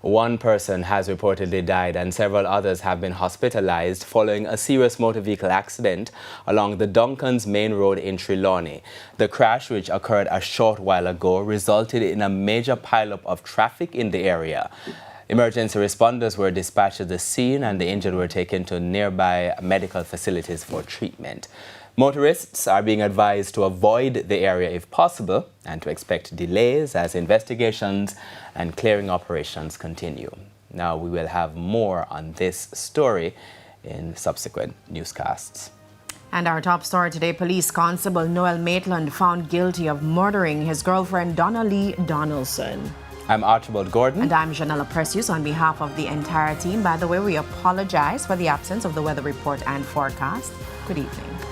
One person has reportedly died and several others have been hospitalized following a serious motor vehicle accident along the Duncans main road in Trelawny. The crash, which occurred a short while ago, resulted in a major pileup of traffic in the area. Emergency responders were dispatched to the scene and the injured were taken to nearby medical facilities for treatment. Motorists are being advised to avoid the area if possible and to expect delays as investigations and clearing operations continue. Now we will have more on this story in subsequent newscasts. And our top story today, Police Constable Noel Maitelland found guilty of murdering his girlfriend Donna Lee Donaldson. I'm Archibald Gordon. And I'm Janella Precious on behalf of the entire team. By the way, we apologize for the absence of the weather report and forecast. Good evening.